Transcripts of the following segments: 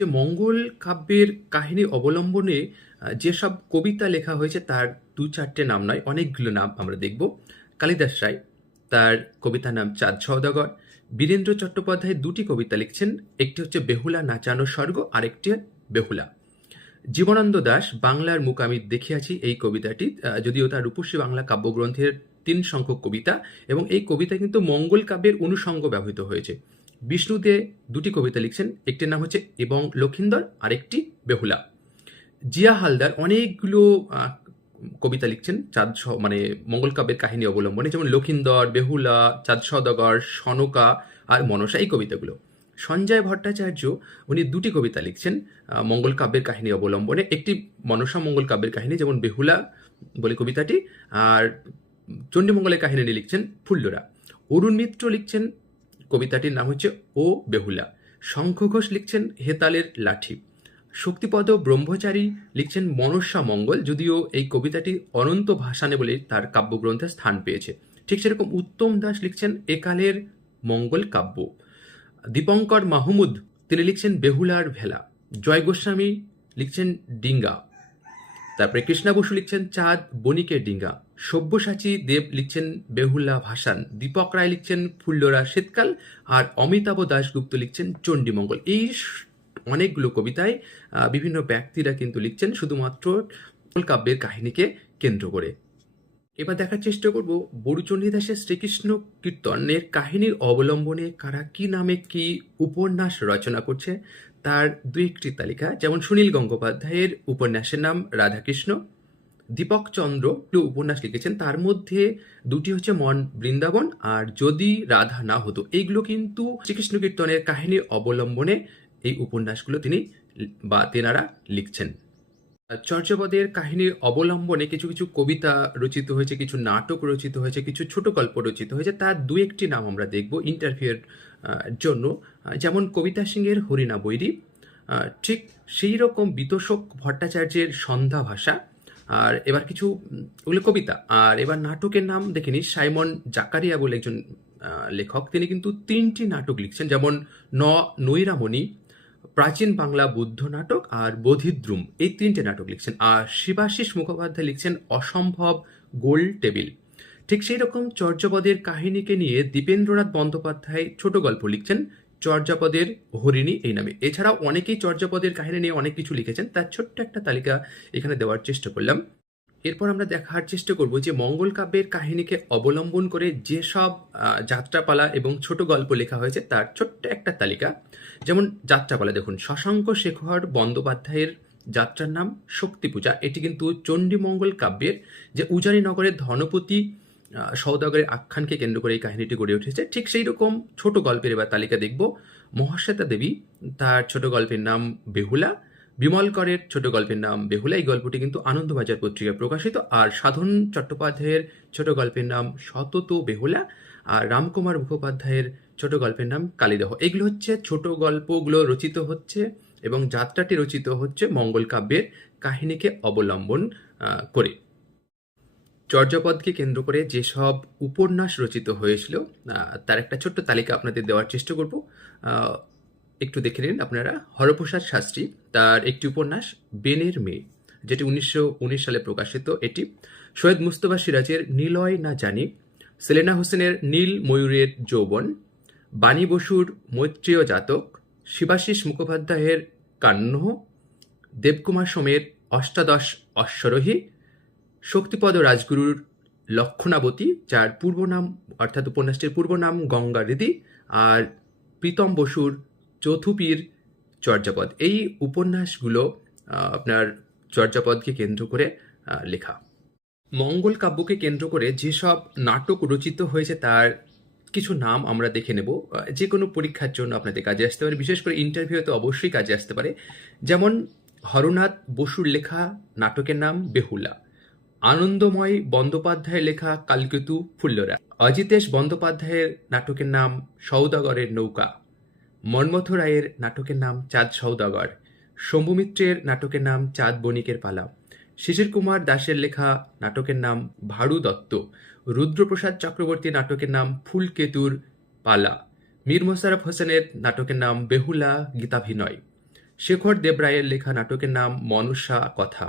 যে মঙ্গল কাব্যের কাহিনী অবলম্বনে যেসব কবিতা লেখা হয়েছে তার ২-৪টে নাম নয়, অনেকগুলো নাম আমরা দেখব। কালিদাস রায়, তার কবিতার নাম চাঁদ সওদাগর। বীরেন্দ্র চট্টোপাধ্যায় ২টি কবিতা লিখছেন, একটি হচ্ছে বেহুলা নাচানো স্বর্গ, আরেকটি বেহুলা। জীবনানন্দ দাশ বাংলার মুখ আমি দেখিয়াছি এই কবিতাটি, যদিও তার রূপসী বাংলা কাব্যগ্রন্থের ৩ সংখ্যক কবিতা, এবং এই কবিতা কিন্তু মঙ্গল কাব্যের অনুষঙ্গ ব্যবহৃত হয়েছে। বিষ্ণু দে ২টি কবিতা লিখছেন, একটির নাম হচ্ছে এবং লক্ষিন্দর, আরেকটি বেহুলা। জিয়া হালদার অনেকগুলো কবিতা লিখছেন মানে মঙ্গল কাব্যের কাহিনী অবলম্বনে, যেমন লক্ষিন্দর, বেহুলা, চাঁদ সওদাগর, সনকা আর মনসা, এই কবিতাগুলো। সঞ্জয় ভট্টাচার্য উনি ২টি কবিতা লিখছেন মঙ্গল কাব্যের কাহিনী অবলম্বনে, একটি মনসা মঙ্গল কাব্যের কাহিনী যেমন বেহুলা বলে কবিতাটি, আর চণ্ডীমঙ্গলের কাহিনী নিয়ে লিখছেন ফুল্লরা। অরুণ মিত্র লিখছেন, কবিতাটির নাম হচ্ছে ও বেহুলা। শঙ্খ ঘোষ লিখছেন হেতালের লাঠি। শক্তিপদ ব্রহ্মচারী লিখছেন মনস্যা মঙ্গল, যদিও এই কবিতাটি অনন্ত ভাসানে বলে তার কাব্যগ্রন্থে স্থান পেয়েছে। ঠিক সেরকম উত্তম দাস লিখছেন একালের মঙ্গল কাব্য। দীপঙ্কর মাহমুদ তিনি লিখছেন বেহুলার ভেলা। জয় গোস্বামী লিখছেন ডিঙ্গা। তারপরে কৃষ্ণা বসু লিখছেন চাঁদ বণিকের ডিঙ্গা। সব্যসাচী দেব লিখছেন বেহুলা ভাসান। দীপক রায় লিখছেন ফুল্লরা শীতকাল। আর অমিতাভ দাশগুপ্ত লিখছেন চণ্ডীমঙ্গল। এই অনেকগুলো কবিতায় বিভিন্ন ব্যক্তিরা কিন্তু লিখছেন শুধুমাত্র কাব্যের কাহিনীকে কেন্দ্র করে। এবার দেখার চেষ্টা করব বড়ুচণ্ডী দাসের শ্রীকৃষ্ণ কীর্তনের কাহিনীর অবলম্বনে কারা কি নামে কি উপন্যাস রচনা করছে তার ২-১টি তালিকা। যেমন সুনীল গঙ্গোপাধ্যায়ের উপন্যাসের নাম রাধাকৃষ্ণ। দীপক চন্দ্র উপন্যাস লিখেছেন, তার মধ্যে ২টি হচ্ছে মন বৃন্দাবন আর যদি রাধা না হতো। এইগুলো কিন্তু শ্রীকৃষ্ণ কীর্তনের কাহিনী অবলম্বনে এই উপন্যাসগুলো তেনারা লিখছেন। চর্যাপদের কাহিনীর অবলম্বনে কিছু কিছু কবিতা রচিত হয়েছে, কিছু নাটক রচিত হয়েছে, কিছু ছোট গল্প রচিত হয়েছে। তার ২-১টি নাম আমরা দেখব ইন্টারভিউয়ের জন্য। যেমন কবিতা সিংহের হরিণা বৈরী, ঠিক সেই রকম বিতোষক ভট্টাচার্যের সন্ধ্যা ভাষা। আর এবার কিছু ওগুলো কবিতা। আর এবার নাটকের নাম দেখে নিই। সাইমন জাকারিয়া বলে একজন লেখক, তিনি কিন্তু ৩টি নাটক লিখছেন, যেমন নৈরামণি, প্রাচীন বাংলা বুদ্ধ নাটক আর বোধিদ্রুম, এই ৩টে নাটক লিখছেন। আর শিবাশিস মুখোপাধ্যায় লিখছেন অসম্ভব গোল টেবিল। ঠিক সেই রকম চর্যাপদের কাহিনীকে নিয়ে দীপেন্দ্রনাথ বন্দ্যোপাধ্যায় ছোট গল্প লিখছেন চর্যাপদের হরিণী এই নামে। এছাড়াও অনেকেই চর্যাপদের কাহিনী নিয়ে অনেক কিছু লিখেছেন, তার ছোট্ট একটা তালিকা এখানে দেওয়ার চেষ্টা করলাম। এরপর আমরা দেখার চেষ্টা করব যে মঙ্গল কাব্যের কাহিনীকে অবলম্বন করে যেসব যাত্রাপালা এবং ছোট গল্প লেখা হয়েছে তার ছোট্ট একটা তালিকা। যেমন যাত্রাপালা দেখুন, শশাঙ্ক শেখর বন্দ্যোপাধ্যায়ের যাত্রার নাম শক্তি পূজা। এটি কিন্তু চণ্ডীমঙ্গল কাব্যের যে উজানি নগরের ধনপতি সওদাগরের আখ্যানকে কেন্দ্র করে এই কাহিনীটি গড়ে উঠেছে। ঠিক সেই রকম ছোট গল্পের এবার তালিকা দেখব। মহাশ্বেতা দেবী, তার ছোট গল্পের নাম বেহুলা। বিমল করের ছোট গল্পের নাম বেহুলা, এই গল্পটি কিন্তু আনন্দবাজার পত্রিকায় প্রকাশিত। আর সাধন চট্টোপাধ্যায়ের ছোট গল্পের নাম সতত বেহুলা। আর রামকুমার মুখোপাধ্যায়ের ছোট গল্পের নাম কালীদহ। এগুলো হচ্ছে ছোট গল্পগুলো রচিত হচ্ছে এবং যাত্রাটি রচিত হচ্ছে মঙ্গল কাব্যের কাহিনীকে অবলম্বন করে। চর্যাপদকে কেন্দ্র করে যেসব উপন্যাস রচিত হয়েছিল তার একটা ছোট্ট তালিকা আপনাদের দেওয়ার চেষ্টা করব। একটু দেখে নিন আপনারা। হরপ্রসাদ শাস্ত্রী, তার একটি উপন্যাস বেনের মেয়ে, যেটি ১৯১৯ সালে প্রকাশিত। এটি সৈয়দ মুস্তফা সিরাজের নিলয় না জানি, সেলেনা হোসেনের নীল ময়ূরের যৌবন, বাণী বসুর মৈত্রেয় জাতক, শিবাশিস মুখোপাধ্যায়ের কান্নহ, দেবকুমার সোমের অষ্টাদশ অশ্বরোহী, শক্তিপদ রাজগুরুর লক্ষণাবতী, যার পূর্ব নাম অর্থাৎ উপন্যাসটির পূর্ব নাম গঙ্গা হৃদি, আর প্রীতম বসুর চৌথুপীর চর্যাপদ। এই উপন্যাসগুলো আপনার চর্যাপদকে কেন্দ্র করে লেখা। মঙ্গল কাব্যকে কেন্দ্র করে যেসব নাটক রচিত হয়েছে তার কিছু নাম আমরা দেখে নেব। যে কোনো পরীক্ষার জন্য আপনাদের কাজে আসতে পারে, বিশেষ করে ইন্টারভিউতে অবশ্যই কাজে আসতে পারে। যেমন হরনাথ বসুর লেখা নাটকের নাম বেহুলা, আনন্দময় বন্দ্যোপাধ্যায়ের লেখা কালকেতু ফুল্লরা, অজিতেশ বন্দ্যোপাধ্যায়ের নাটকের নাম সওদাগরের নৌকা, মন্মথ রায়ের নাটকের নাম চাঁদ সওদাগর, শম্ভু মিত্রের নাটকের নাম চাঁদ বণিকের পালা, শিশির কুমার দাসের লেখা নাটকের নাম ভাড়ু দত্ত, রুদ্রপ্রসাদ চক্রবর্তীর নাটকের নাম ফুলকেতুর পালা, মীর মোশাররফ হোসেনের নাটকের নাম বেহুলা গীতাভিনয়, শেখর দেবরায়ের লেখা নাটকের নাম মনসা কথা।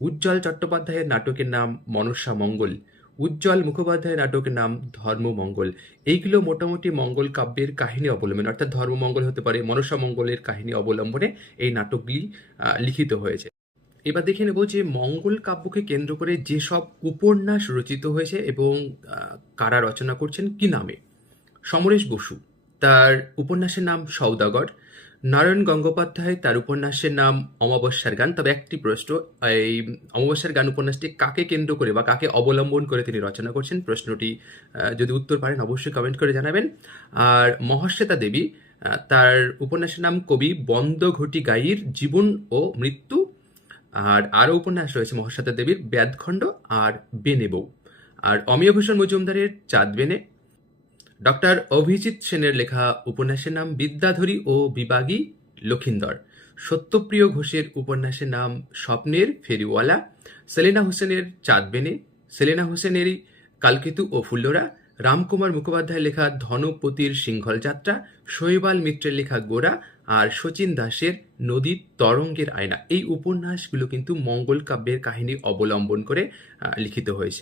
উজ্জ্বল চট্টোপাধ্যায়ের নাটকের নাম মনসা মঙ্গল। উজ্জ্বল মুখোপাধ্যায়ের নাটকের নাম ধর্মমঙ্গল। এইগুলো মোটামুটি মঙ্গল কাব্যের কাহিনী অবলম্বনে, অর্থাৎ ধর্মমঙ্গল হতে পারে, মনসা মঙ্গলের কাহিনী অবলম্বনে এই নাটকগুলি লিখিত হয়েছে। এবার দেখে নেব যে মঙ্গল কাব্যকে কেন্দ্র করে যেসব উপন্যাস রচিত হয়েছে এবং কারা রচনা করছেন কি নামে। সমরেশ বসু, তার উপন্যাসের নাম সওদাগর। নারায়ণ গঙ্গোপাধ্যায়, তার উপন্যাসের নাম অমাবস্যার গান। তবে একটি প্রশ্ন, এই অমাবস্যার গান উপন্যাসটি কাকে কেন্দ্র করে বা কাকে অবলম্বন করে তিনি রচনা করছেন, প্রশ্নটি যদি উত্তর পারেন অবশ্যই কমেন্ট করে জানাবেন। আর মহাশ্বেতা দেবী, তার উপন্যাসের নাম কবি বন্দঘটি গাইর জীবন ও মৃত্যু। আর আরও উপন্যাস রয়েছে মহাশ্বেতা দেবীর ব্যাদখণ্ড আর বেনে বউ। আর অমিয়ভূষণ মজুমদারের চাঁদ বেনে। ডক্টর অভিজিৎ সেনের লেখা উপন্যাসের নাম বিদ্যাধরী ও বিবাগী লক্ষিন্দর। সত্যপ্রিয় ঘোষের উপন্যাসের নাম স্বপ্নের ফেরিওয়ালা। সেলিনা হোসেনের চাঁদ বেনে, সেলিনা হোসেনেরই কালকেতু ও ফুল্লরা। রামকুমার মুখোপাধ্যায়ের লেখা ধনপতির সিংহল যাত্রা। শৈবাল মিত্রের লেখা গোরা। আর শচীন দাসের নদীর তরঙ্গের আয়না। এই উপন্যাসগুলো কিন্তু মঙ্গল কাব্যের কাহিনী অবলম্বন করে লিখিত হয়েছে।